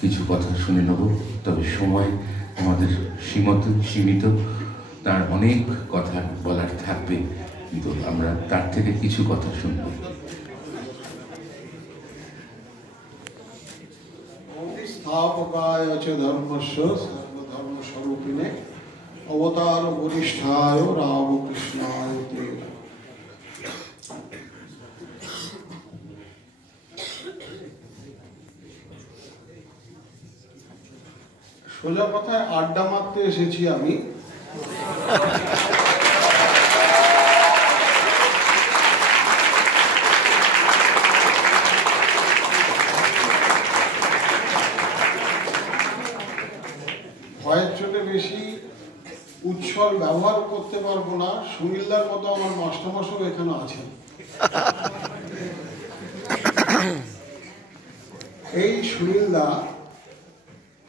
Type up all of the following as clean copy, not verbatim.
কিছু কথা শুনে নেব, তবে সময় আমাদের সীমিত। তার অনেক কথা বলার থাকবে, কিন্তু আমরা তার থেকে কিছু কথা শুনব। स्थापकाय च धर्मस्य सर्वधर्मस्वरूपिणे अवतार वरिष्ठाय रामकृष्णाय ते। সোজা কথায় আড্ডা মারতে এসেছি আমি। ভয়ের চোটে বেশি উচ্ছল ব্যবহার করতে পারবো না। সুনীলদার মতো আমার মাস্টারমশাই এখানে আছেন। এই সুনীলদা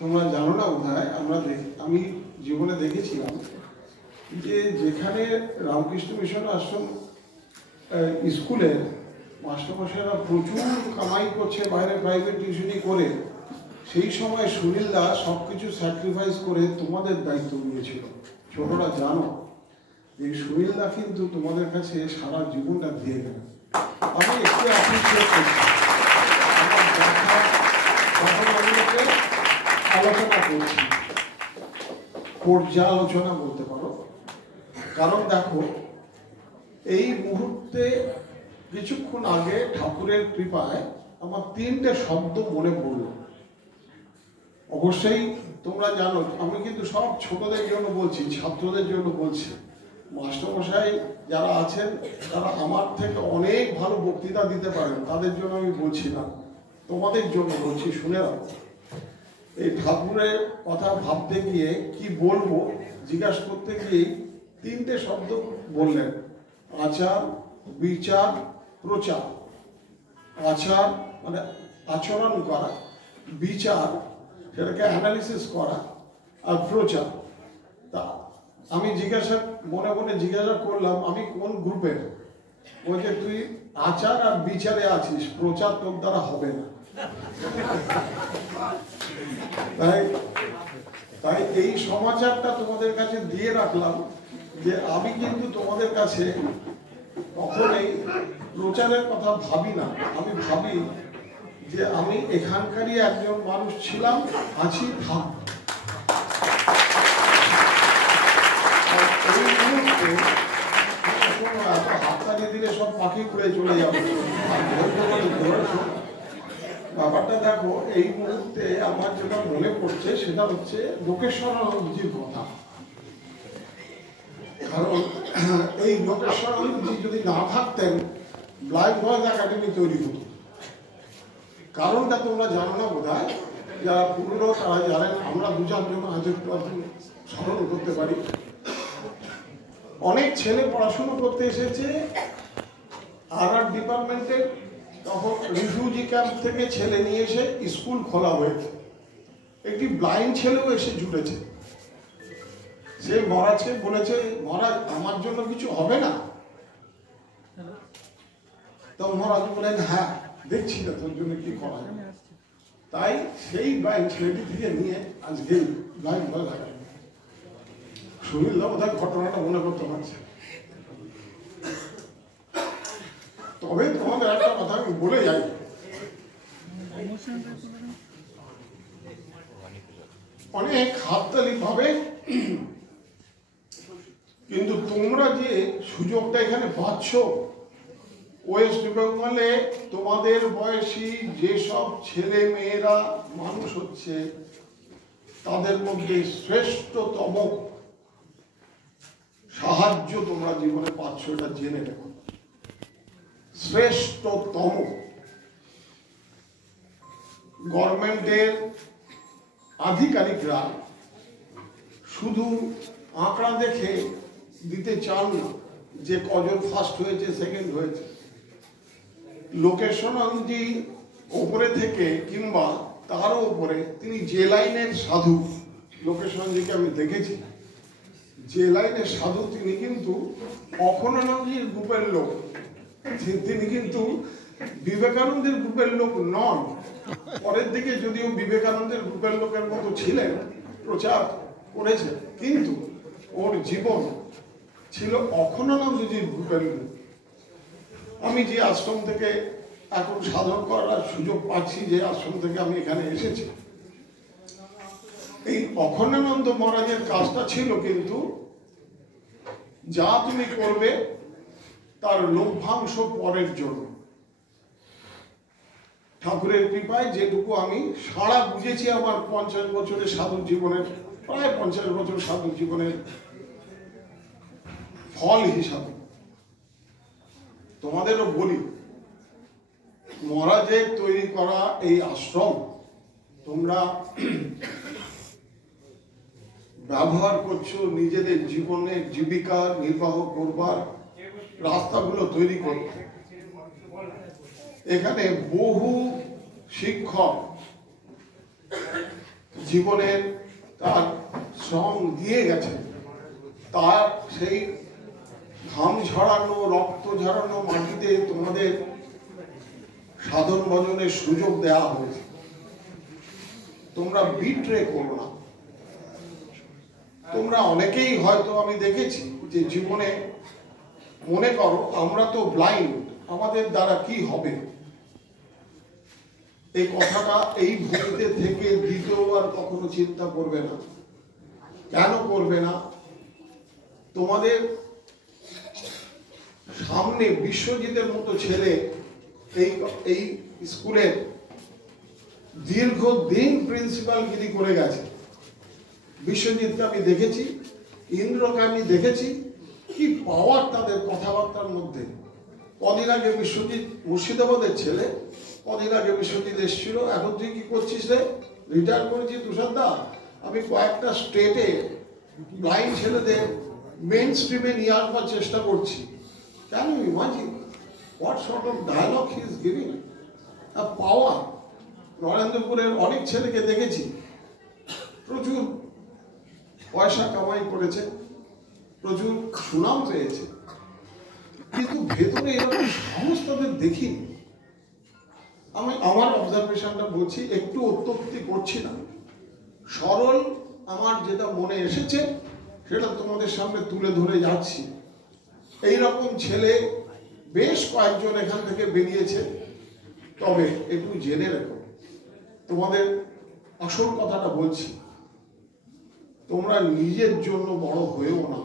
তোমরা জানো না বোধহয়, আমি জীবনে দেখেছিলাম যে যেখানে রামকৃষ্ণ মিশন আশ্রম স্কুলের মাস্টারমশাইরা প্রচুর কামাই করছে বাইরে প্রাইভেট টিউশনি করে, সেই সময় সুনীলদা সব কিছু স্যাক্রিফাইস করে তোমাদের দায়িত্ব নিয়েছিল। ছোটরা জানো এই সুনীলদা কিন্তু তোমাদের কাছে সারা জীবনটা দিয়ে গেলেন। আমি একটু অ্যাপ্রিসিয়েট করছি। আলোচনা করছি, পর্যালোচনা বলতে পারো। কারণ দেখো, এই মুহূর্তে কিছুক্ষণ আগে ঠাকুরের কৃপায় আমার 3টে শব্দ মনে পড়ল। অবশ্যই তোমরা জানো, আমি কিন্তু সব ছোটদের জন্য বলছি, ছাত্রদের জন্য বলছি। মাস্টারমশাই যারা আছেন তারা আমার থেকে অনেক ভালো বক্তৃতা দিতে পারেন, তাদের জন্য আমি বলছি না, তোমাদের জন্য বলছি, শুনে রাখো। এই ঠাকুরের কথা ভাবতে গিয়ে কি বলবো জিজ্ঞাসা করতে গিয়ে 3টে শব্দ বললেন, আচার, বিচার, প্রচার। আচার মানে আচরণ করা, বিচার সেটাকে অ্যানালিসিস করা, আর প্রচার। তা আমি মনে মনে জিজ্ঞাসা করলাম আমি কোন গ্রুপের। বলছে তুই আচার আর বিচারে আছিস, প্রচার তোর দ্বারা হবে না। তাই এই সমাচারটা তোমাদের কাছে দিয়ে রাখলাম যে আমি কিন্তু তোমাদের কাছে কখনোই প্রচারের কথা ভাবি না। আমি ভাবি যে আমি এখানকারই একজন মানুষ ছিলাম, আছি, থাকব। এই মুহূর্তে হাততালি দিলে সব পাখি উড়ে চলে যাবে। ব্যাপারটা দেখো, এই মুহূর্তে আমার যেটা মনে পড়ছে সেটা হচ্ছে লোকেশ্বরানন্দজির কথা। কারণ এই লোকেশ্বরানন্দজি যদি না থাকতেন ব্লাইন্ড বয়েজ একাডেমি তৈরি হতো। কারণটা তোমরা জানো না বোধহয়, যারা পুরনো তারা জানেন। আমরা 2-4 জন হয়তো স্মরণ করতে পারি। অনেক ছেলে পড়াশুনো করতে এসেছে আর ডিপার্টমেন্টের, তখন রিফিউজি ক্যাম্প থেকে ছেলে নিয়ে এসে স্কুল খোলা হয়েছে। একটি ব্লাইন্ড ছেলেও এসে জুটেছে। সে মহারাজকে বলেছে, মহারাজ আমার জন্য কিছু হবে না? তো মহারাজ বলেন, হ্যাঁ দেখছি না তোর জন্য কি করা যাবে। তাই সেই ব্লাইন্ড ছেলেটি থেকে নিয়ে আজকে ব্লাইন্ড হয়ে থাকে। সুনীল বোধহয় ঘটনাটা মনে করতে পারছে। তবে তোমাদের একটা কথা আমি বলে যাই, অনেক হাততালি পাবে, কিন্তু তোমরা যে সুযোগটা এখানে পাচ্ছ, ওয়েস্ট বেঙ্গলে তোমাদের বয়সী যেসব ছেলে মেয়েরা মানুষ হচ্ছে তাদের মধ্যে শ্রেষ্ঠতম সাহায্য তোমরা জীবনে পাচ্ছ, এটা জেনে দেখো। শ্রেষ্ঠতম। গভর্নমেন্টের আধিকারিকরা শুধু আঁকড়া দেখে দিতে চান না যে কজন ফার্স্ট হয়েছে, সেকেন্ড হয়েছে। লোকেশ্বরানন্দজি ওপরে থেকে কিংবা তারও উপরে তিনি যে লাইনের সাধু, লোকেশ্বরানন্দজিকে আমি দেখেছি, যে লাইনের সাধু তিনি কিন্তু অখণ্ডানন্দজির গ্রুপের লোক। তিনি কিন্তু বিবেকানন্দের গ্রুপের লোক নন। পরের দিকে যদিও বিবেকানন্দের গ্রুপের লোকের মতো ছিলেন, প্রচার করেছেন, কিন্তু ওর জীবন ছিল অখণ্ডানন্দজির গ্রুপের লোক। আমি যে আশ্রম থেকে এখন সাধন করার সুযোগ পাচ্ছি, যে আশ্রম থেকে আমি এখানে এসেছি, এই অখণ্ডানন্দ মহারাজের কাজটা ছিল কিন্তু যা তুমি করবে তার লভ্যাংশ পরের জন্য। ঠাকুরের কৃপায় যেটুকু আমি সারা বুঝেছি আমার 50 বছরের সাধু জীবনের, প্রায় 50 বছর সাধু জীবনের ফল হিসাবে তোমাদেরও বলি, মহারাজের তৈরি করা এই আশ্রম তোমরা ব্যবহার করছো নিজেদের জীবনে জীবিকা নির্বাহ করবার রাস্তাগুলো তৈরি করতে। এখানে বহু শিক্ষক জীবনের তার শ্রম দিয়ে গেছে, তার সেই ঘাম ঝরানো রক্ত ঝরানো মাটিতে তোমাদের সাধন ভজনের সুযোগ দেওয়া হয়েছে। তোমরা বিট্রে করো না। তোমরা অনেকেই হয়তো আমি দেখেছি যে জীবনে মনে করো আমরা তো ব্লাইন্ড, আমাদের দ্বারা কি হবে, এই কথাটা এই ভূমিতে থেকে দ্বিতীয়বার কখনো চিন্তা করবে না। কেন করবে না? তোমাদের সামনে বিশ্বজিতের মতো ছেলে এই স্কুলের দীর্ঘদিন প্রিন্সিপালগিরি করে গেছে। বিশ্বজিৎকে আমি দেখেছি, ইন্দ্রকে আমি দেখেছি, কি পাওয়ার তাদের কথাবার্তার মধ্যে। কদিন আগে বিশ্বজিৎ মুর্শিদাবাদের ছেলে, কদিন আগে বিশ্বজিৎ এসেছিল, এখন তুই কি করছিস রে? রিটায়ার করেছি তুষার দা, আমি কয়েকটা স্টেটে ব্লাইন্ড ছেলেদের মেইন স্ট্রিমে নিয়ে আসবার চেষ্টা করছি। Can you imagine what sort of dialogue he is giving? A power. নরেন্দ্রপুরের অনেক ছেলেকে দেখেছি, প্রচুর পয়সা কামাই করেছে, প্রচুর সুনাম পেয়েছে, কিন্তু ভেতরে এরকম সাহস তাদের দেখিনি। আমি আমার অবজারভেশনটা বলছি, একটু অত্যুক্তি করছি না, সরল আমার যেটা মনে এসেছে সেটা তোমাদের সামনে তুলে ধরে যাচ্ছি। এইরকম ছেলে বেশ কয়েকজন এখান থেকে বেরিয়েছে। তবে একটু জেনে রেখো, তোমাদের আসল কথাটা বলছি, তোমরা নিজের জন্য বড় হয়েও না।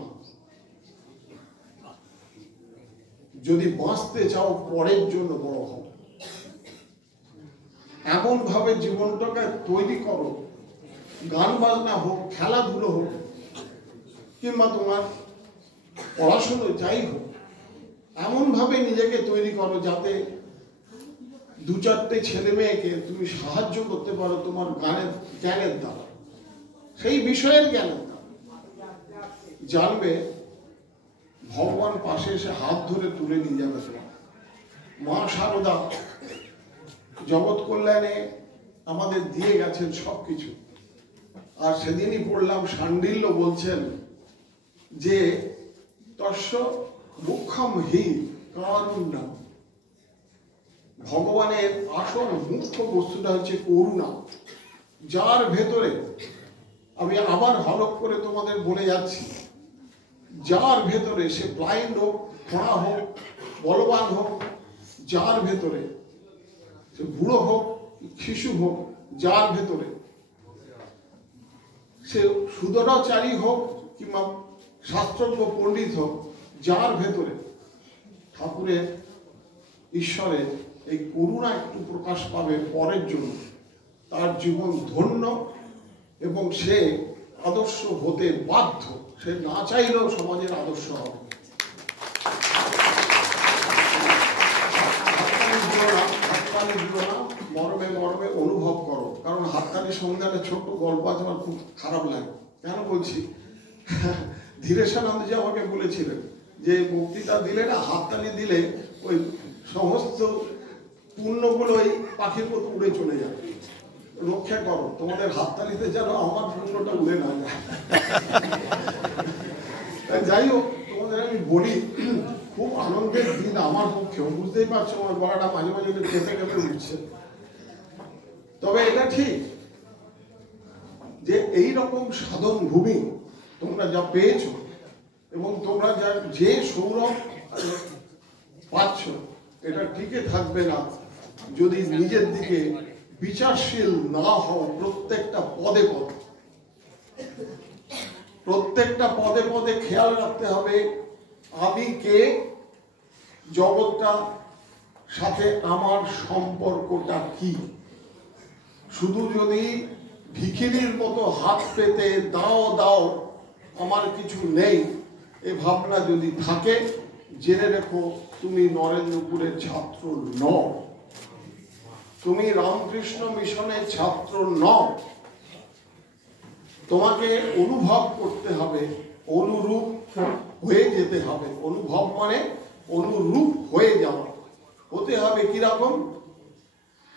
যদি বাঁচতে চাও পরের জন্য বড় হও। এমন ভাবে জীবনটাকে তৈরি করো, গান বাজনা হোক, খেলাধুলো হোক, কিংবা তোমার পড়াশুনো যাই হোক, এমন ভাবে নিজেকে তৈরি করো যাতে দু চারটে ছেলে মেয়েকে তুমি সাহায্য করতে পারো তোমার জ্ঞানের দ্বারা, সেই বিষয়ের জ্ঞানের দ্বারা। জানবে ভগবান পাশে এসে হাত ধরে তুলে নিয়ে যাবে তোমার। মা শারদা জগৎ কল্যাণে আমাদের দিয়ে গেছেন সবকিছু। আর সেদিনই পড়লাম শাণ্ডিল্য বলছেন যে তস্য মুখ্যম হি কারুণ্যম, ভগবানের আসল মুখ্য বস্তুটা হচ্ছে করুণা। যার ভেতরে, আমি আবার হলক করে তোমাদের বলে যাচ্ছি, যার ভেতরে, সে ব্লাইন্ড হোক, খোঁড়া হোক, বলবান হোক, যার ভেতরে, সে বুড়ো হোক, শিশু হোক, যার ভেতরে, সে সুদরাচারী হোক কিংবা শাস্ত্রজ্ঞ পণ্ডিত হোক, যার ভেতরে ঠাকুরের ঈশ্বরের এই করুণা একটু প্রকাশ পাবে পরের জন্য, তার জীবন ধন্য এবং সে আদর্শ হতে বাধ্য। সে না চাইলেও সমাজের আদর্শ হবে। মরমে মরমে অনুভব করো, কারণ হাততালি সম্বন্ধে একটা ছোট্ট গল্প আছে, আমার খুব খারাপ লাগে। কেন বলছি, ধীরেশানন্দজি আমাকে বলেছিলেন যে বক্তৃতা দিলে না, হাততালি দিলে ওই সমস্ত পুণ্যগুলো ওই পাখির মতো উড়ে চলে যায়। রক্ষা করো তোমাদের হাততালিতে যেন আমার পুণ্যটা উড়ে না যায়। যাই হোক, তোমাদের আমি বলি, খুব আনন্দের দিন আমার পক্ষেও, বুঝতেই পারছো আমার গলাটা মাঝে মাঝে কেঁপে কেঁপে উঠছে। তবে এটা ঠিক যে এই রকম সাধন ভূমি তোমরা যা পেয়েছো এবং তোমরা যা যে সৌরভ পাচ্ছ, এটা টিকে থাকবে না যদি নিজের দিকে বিচারশীল না হও। প্রত্যেকটা পদে পদে, প্রত্যেকটা পদে পদে খেয়াল রাখতে হবে আমি কে, জগৎটা সাথে আমার সম্পর্কটা কি। শুধু যদি ভিখিরির মতো হাত পেতে দাও দাও আমার কিছু নেই এ ভাবনা যদি থাকে, জেনে রেখো তুমি নরেন্দ্রপুরের ছাত্র নও, তুমি রামকৃষ্ণ মিশনের ছাত্র নও। তোমাকে অনুভব করতে হবে, অনুরূপ হয়ে যেতে হবে। অনুভব মানে অনুরূপ হয়ে যাওয়া, হতে হবে কিরকম?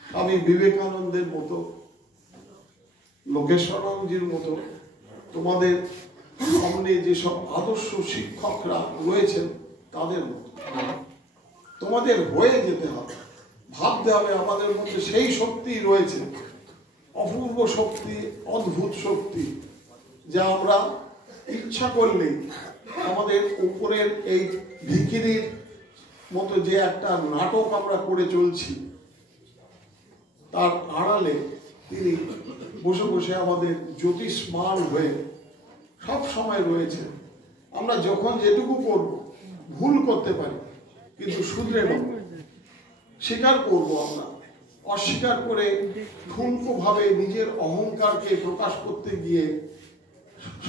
আমি বিবেকানন্দের মতো, লোকেশ্বরজির মতো, তোমাদের সামনে যেসব আদর্শ শিক্ষকরা রয়েছেন তাদের মতো তোমাদের হয়ে যেতে হবে। ভাবতে হবে আমাদের মধ্যে সেই শক্তি রয়েছে, অপূর্ব শক্তি, অদ্ভুত শক্তি, যা আমরা ইচ্ছা করলে আমাদের উপরের এই ভিখিরির মতো যে একটা নাটক আমরা করে চলছি তার আড়ালে তিনি বসে বসে আমাদের জ্যোতিষ্মান হয়ে সব সময় রয়েছে। আমরা যখন যেটুকু করব, ভুল করতে পারি কিন্তু শুধরে নেব, স্বীকার করব। আমরা অস্বীকার করে ঠুনকোভাবে নিজের অহংকারকে প্রকাশ করতে গিয়ে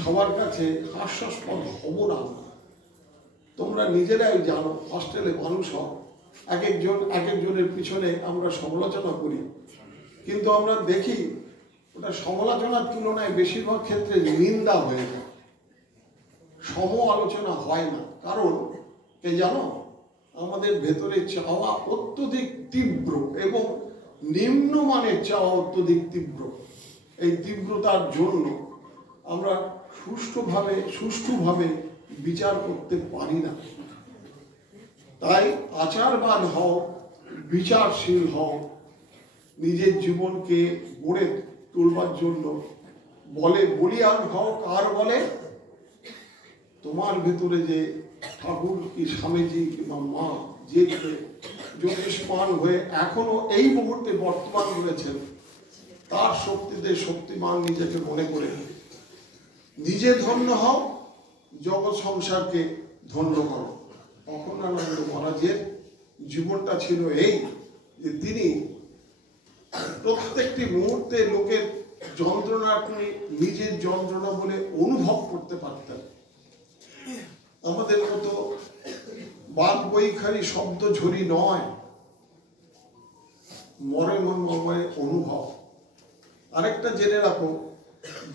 সবার কাছে হাস্যাস্পদ হব না। তোমরা নিজেরাই জানো, হস্টেলে মানুষ হও, এক একজনের পিছনে আমরা সমালোচনা করি, কিন্তু আমরা দেখি ওটা সমালোচনার তুলনায় বেশিরভাগ ক্ষেত্রে নিন্দা হয়ে যায়, সম আলোচনা হয় না। কারণ কে জানো, আমাদের ভেতরে চাওয়া অত্যধিক তীব্র এবং নিম্নমানের চাওয়া অত্যধিক তীব্র। এই তীব্রতার জন্য আমরা সুষ্ঠুভাবে বিচার করতে পারি না। তাই আচারবান হও, বিচারশীল হও, নিজের জীবনকে গড়ে তুলবার জন্য বলিয়ান হও। কার বলে? তোমার ভেতরে যে ঠাকুর কি স্বামীজি কিংবা মা যে জ্যোতিষ্মান হয়ে এখনো এই মুহূর্তে বর্তমান রয়েছেন, তার শক্তিতে শক্তিমান নিজেকে মনে করে নিজে ধন্য হও, জগৎ সংসারকে ধন্য করো। অখণ্ডানন্দ মহারাজের জীবনটা ছিল এই যে তিনি প্রত্যেকটি মুহূর্তে লোকের যন্ত্রণাকে নিজের যন্ত্রণা বলে অনুভব করতে পারতেন। আমাদের মতো বাদ বৈখারি শব্দ ঝরি নয়, মরে মর্মময় অনুভব। আরেকটা জেনে রাখো,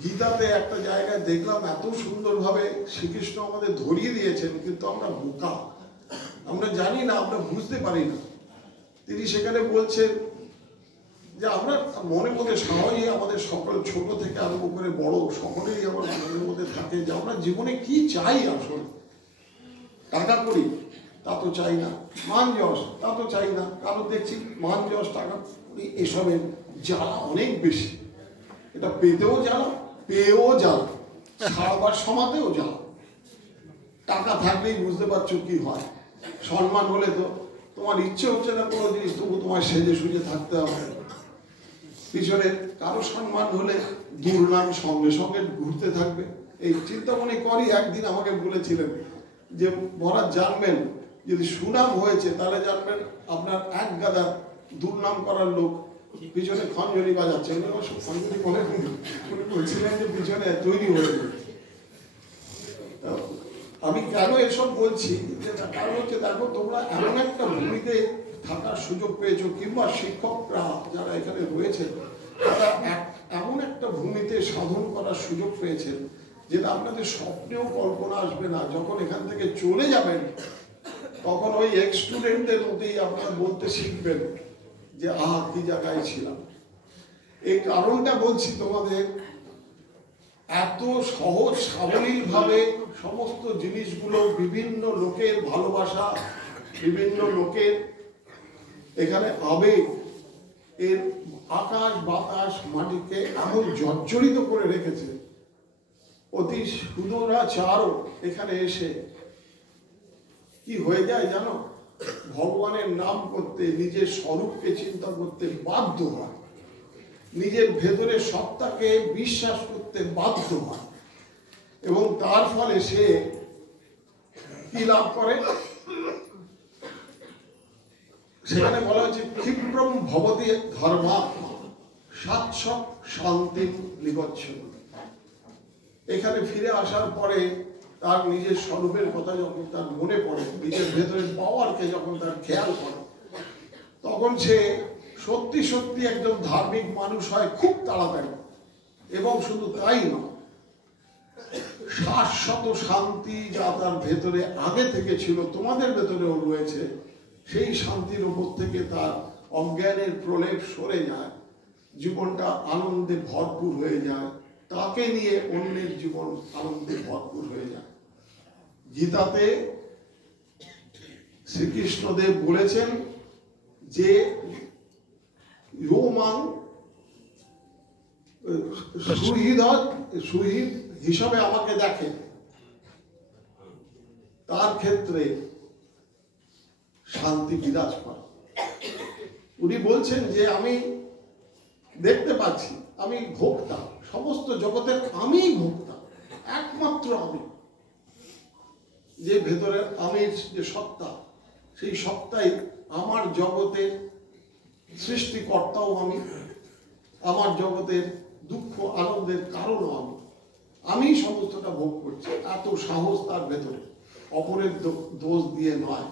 গীতাতে একটা জায়গায় দেখলাম এত সুন্দরভাবে শ্রীকৃষ্ণ আমাদের ধরিয়ে দিয়েছেন, কিন্তু আমরা বোকা, আমরা জানি না, আমরা বুঝতে পারি না। তিনি সেখানে বলছেন যে আমরা মনের মধ্যে সহজেই আমাদের সকল ছোট থেকে আরম্ভ করে বড় সকলেই আমার মনের মধ্যে থাকে যে আমরা জীবনে কি চাই। আসলে টাকা করি তা তো চাই না, মান যশ তা তো চাই না, কারণ দেখছি মান যশ টাকা করি এসবের জ্বালা অনেক বেশি। এটা পেতেও জ্বালা, পেয়েও জ্বালা, ছাড়বার সমাতেও জ্বালা। টাকা থাকলেই বুঝতে পারছো কি হয়। সম্মান হলে তো তোমার ইচ্ছে হচ্ছে না কোনো জিনিস, তবু তোমার সেজে সুজে থাকতে হবে। পিছনে কারো সম্মান হলে দুর্নাম সঙ্গে সঙ্গে ঘুরতে থাকবে। এই চিন্তামণি করি একদিন আমাকে বলেছিলেন যে মহারাজ জানবেন যদি সুনাম হয়েছে তাহলে জানবেন আপনার এক গাদা দুর্নাম করার লোক পিছনে খঞ্জনি বাজাচ্ছে। খঞ্জনি উনি বলছিলেন যে পিছনে তৈরি হয়ে যাবে। আমি কেন এসব বলছি, কারণ হচ্ছে দেখো তোমরা এমন একটা ভূমিতে থাকার সুযোগ পেয়েছো, কিংবা শিক্ষকরা যারা এখানে রয়েছেন তারা এমন একটা ভূমিতে সাধন করার সুযোগ পেয়েছেন যেটা আপনাদের স্বপ্নেও কল্পনা আসবে না। যখন এখান থেকে চলে যাবেন তখন ওই এক্স স্টুডেন্টদের মধ্যেই আপনারা বলতে শিখবেন যে আহা কি জায়গায় ছিলাম। এই কারণটা বলছি তোমাদের, এত সহজ সাবলীলভাবে সমস্ত জিনিসগুলো, বিভিন্ন লোকের ভালোবাসা, বিভিন্ন লোকের এখানে আবেগ, এর আকাশ বাতাস মাটিকে এমন জর্জরিত করে রেখেছে। অতি সুদূরাচারও এখানে এসে কি হয়ে যায় জানো, ভগবানের নাম করতে, নিজের স্বরূপকে চিন্তা করতে বাধ্য হয়, নিজের ভেতরের সত্তাকে বিশ্বাস করতে বাধ্য হয়, এবং তার ফলে সে কি লাভ করে? সেখানে বলা হয়েছে ক্ষিপ্রম ভবতি ধর্মাত্মা সাৎসৎ শান্তি নিগচ্ছতি। এখানে ফিরে আসার পরে তার নিজের স্বরূপের কথা যখন তার মনে পড়ে, নিজের ভেতরের পাওয়ারকে যখন তার খেয়াল করে, তখন সে সত্যি সত্যি একজন ধার্মিক মানুষ হয় খুব তাড়াতাড়ি। এবং শুধু তাই নয়, শাশ্বত শান্তি যা তার ভেতরে আগে থেকে ছিল, তোমাদের ভেতরেও রয়েছে, সেই শান্তির উপর থেকে তার অজ্ঞানের প্রলেপ সরে যায়, জীবনটা আনন্দে ভরপুর হয়ে যায়, তাকে নিয়ে অন্যের জীবন আনন্দে ভরপুর হয়ে যায়। গীতাতে শ্রীকৃষ্ণদেব বলেছেন যে রোমাং সুহৃদ হিসাবে আমাকে দেখে, তার ক্ষেত্রে শান্তি বিরাজ করে। উনি বলছেন যে আমি দেখতে পাচ্ছি, আমি ভোক্তা, সমস্ত জগতের আমিই ভোক্তা, একমাত্র আমি। যে ভেতরের আমির যে সত্তা, সেই সত্তাই আমার জগতের সৃষ্টিকর্তাও আমি, আমার জগতের দুঃখ আনন্দের কারণও আমি, আমি সমস্তটা ভোগ করছি। এত সাহস তার ভেতরে, অপরের দোষ দিয়ে নয়।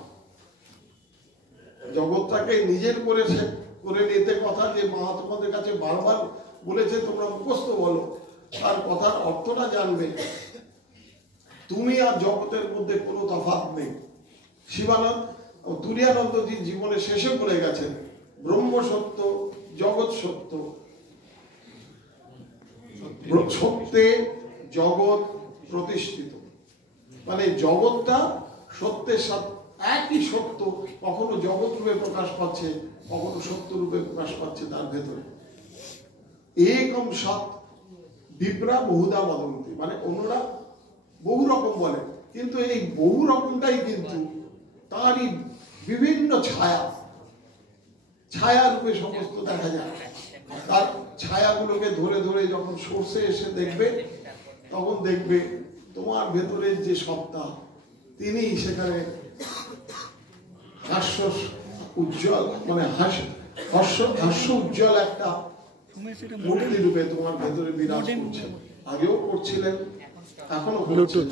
জগৎটাকে নিজের করে নিতে কথা যে মা তোমাদের কাছে বারবার বলেছে তোমরা মুখস্থ বলো, তার কথার অর্থটা জানবে। তুমি আর জগতের মধ্যে কোনো তফাৎ নেই। শিবানন্দ তুরিয়ানন্দজি জীবনে শেষে বলে গেছেন, ব্রহ্ম সত্য, জগৎ সত্য, সত্যে জগৎ প্রতিষ্ঠিত। মানে জগৎটা সত্যের সাথে একই সত্য, কখনো জগৎ রূপে প্রকাশ পাচ্ছে, কখনো সত্য রূপে প্রকাশ পাচ্ছে তার ভেতরে। একম সৎ বিপ্রা বহুদা বদন্তি, মানে অন্যরা বহু রকম বলে, কিন্তু এই বহু রকমটাই কিন্তু তারই বিভিন্ন ছায়া রূপে সমস্ত দেখা যায়। তার ছায়াগুলোকে ধরে ধরে যখন সোর্সে এসে দেখবে, তখন দেখবে তোমার ভেতরের যে সত্তা, তিনি সেখানে হাস্য উজ্জ্বল, মানে হাস্য উজ্জ্বল একটা মূর্তি রূপে তোমার ভেতরে বিরাজ করছেন। আগেও করছিলেন, এখনো করছেন।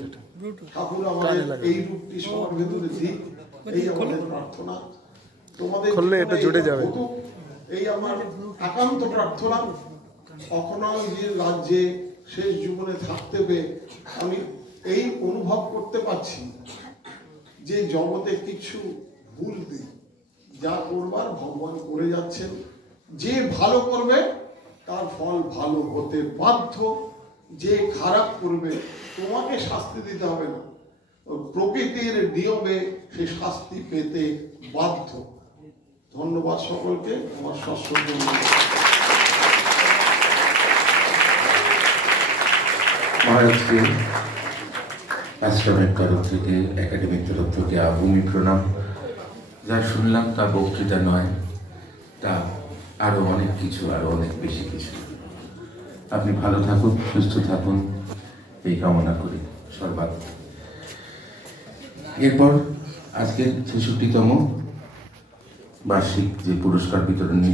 ঠাকুর আমাদের এই রূপটি সবার ভেতরে দিক, এই আমাদের প্রার্থনা। তোমাদের এই আমার একান্ত প্রার্থনা। অখনয় রাজ্যে শেষ জীবনে থাকতে পেয়ে আমি এই অনুভব করতে পারছি যে জগতে কিছু ভুল নেই, যা করবার ভগবান করে যাচ্ছেন। যে ভালো করবে তার ফল ভালো হতে বাধ্য, যে খারাপ করবে তোমাকে শাস্তি দিতে হবে না, প্রকৃতির নিয়মে সে শাস্তি পেতে বাধ্য। ধন্যবাদ সকলকে, আমার সশ্রদ্ধ মহারাজকে আশ্রমের তরফ থেকে, একাডেমির তরফ থেকে ভূমি প্রণাম। যা শুনলাম তা বক্তৃতা নয়, তা আরো অনেক কিছু, আরো অনেক বেশি কিছু। আপনি ভালো থাকুন, সুস্থ থাকুন, এই কামনা করি সর্বাত্মক। এরপর আজকের ৬৬তম বার্ষিক যে পুরস্কার বিতরণী